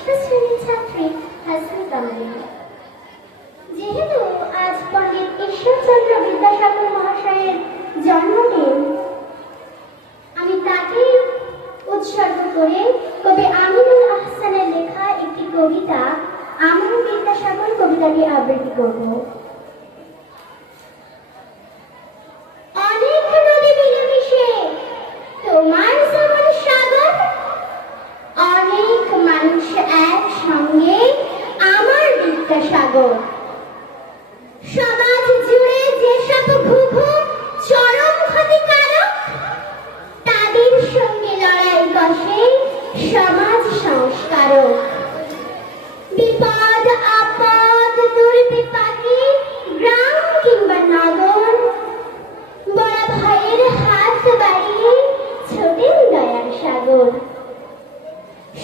ষষ্ঠ শ্রেণীর ছাত্রী হাসমিতা মালিক। যেহেতু আজ পণ্ডিত ঈশ্বরচন্দ্র বিদ্যাসাগর মহাশয়ের জন্মদিন, আমি তাকে উৎসর্গ করে কবি আমিনুল আহসানের লেখা একটি কবিতা আমার বিদ্যাসাগর কবিতাটি আবৃত্তি করব। অনেক নদী মিলেমিশে তোমার যেমন সাগর, অনেক মানুষ একসঙ্গে আমার বিদ্যাসাগর। সমাজ জুড়ে যেসব ঘুঘু চরম ক্ষতিকারক, তাদের সঙ্গে লড়াই কষে সমাজ সংস্কারক। বিপদ আপদ দুর্বিপাকে গ্রাম কিংবা নগর, বড় ভাইয়ের হাত বাড়িয়ে ছোটেন দয়ার সাগর।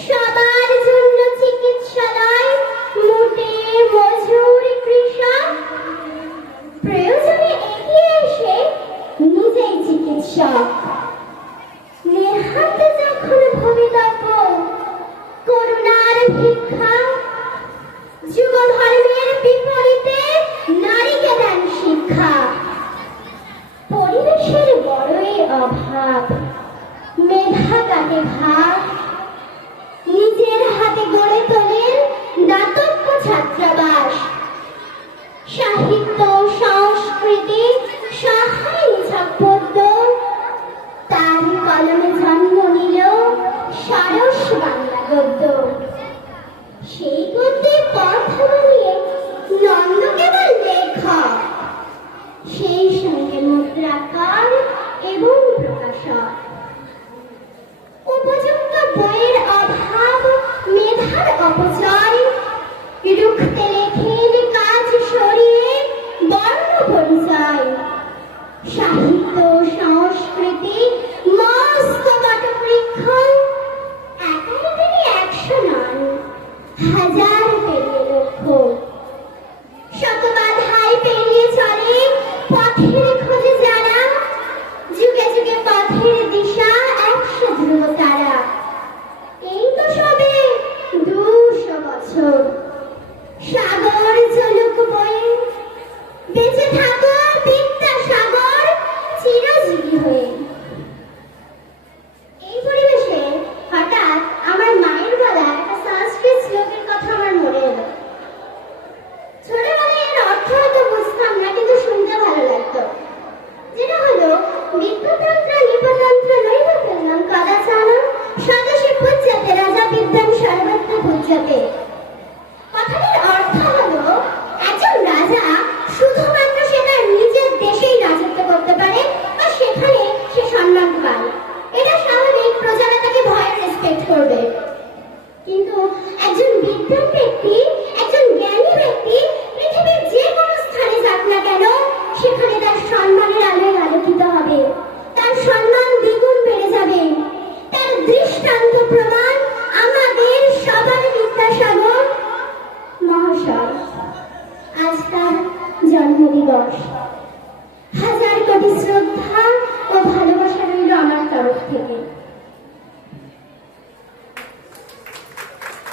সবার জন্য চিকিৎসালয়, মুটে মজুর কৃষক, প্রয়োজনে এগিয়ে এসে নিজেই চিকিৎসক। নেহাত যখন ভবিতব্য করুণার ভিক্ষা, যুগ ধর্মের বিপরীতে নারীকে দেন শিক্ষা। পরিবেশের বড়ই অভাব, মেধা কাটে ভাব, নিজের হাতে গড়ে তোলেন দাতব্য ছাত্রাবাস। সাহিত্য সংস্কৃতি সহায় পদ্য, তার কলমে জন্ম নিল সরস বাংলা গদ্য। সেই গদ্যে পথ বানিয়ে নন্দ কেবল লেখক, সেই সঙ্গে মুদ্রাকার এবং প্রকাশক। উপযুক্ত বইয়ের অভাব, মেধার অপচয়, রুখতে লেখেন কাজ সরিয়ে বর্ণ পরিচয়। সাহিত্য সংস্কৃতি মস্ত বটবৃক্ষ, একাই তিনি 100 নন, হাজার পেরিয়ে লক্ষ। শত বাধাই পেরিয়ে চলে পথের খোঁজে যারা, যুগে যুগে পথের দিশা 100 ধ্রুব তারা। এই তো সবে 200 বছর, সাগর চলুক বয়ে, বেঁচে থাকো বিদ্যাসাগর চিরজীবী হয়ে। এই পরিবেশে হঠাৎ আমার মায়ের বলা একটা সংস্কৃত শ্লোকের কথা আমার মনে এলো। ছোটবেলায় এর অর্থ হয়তো বুঝতাম না, কিন্তু শুনতে ভালো লাগতো। যেটা হলো, বিদ্যতন্ত্র নিপতন্ত্র নৈবতন্ত্রম কদাচানম স্বদেশে পূজ্যতে রাজা বিদ্যান সর্বত্র পূজ্যতে। কথাটির অর্থ হলো, একজন রাজা শুধুমাত্র সে তার নিজের দেশেই রাজত্ব করতে পারে বা সেখানে সে সম্মান পায়। এটা স্বাভাবিক, প্রজারা তাকে ভয়ে রেসপেক্ট করবে। কিন্তু একজন বিদ্বান ব্যক্তি, একজন জ্ঞানী ব্যক্তি পৃথিবীর যে কোনো স্থানে যাক না কেন, সেখানে তার সম্মানের আলোয় আলোকিত হবে, তার সম্মান দ্বিগুণ বেড়ে যাবে। তার দৃষ্টান্ত প্রমাণ আমাদের সবার বিদ্যাসাগর মহাশয়। আজ তার জন্মদিবস। হাজার কোটি শ্রদ্ধা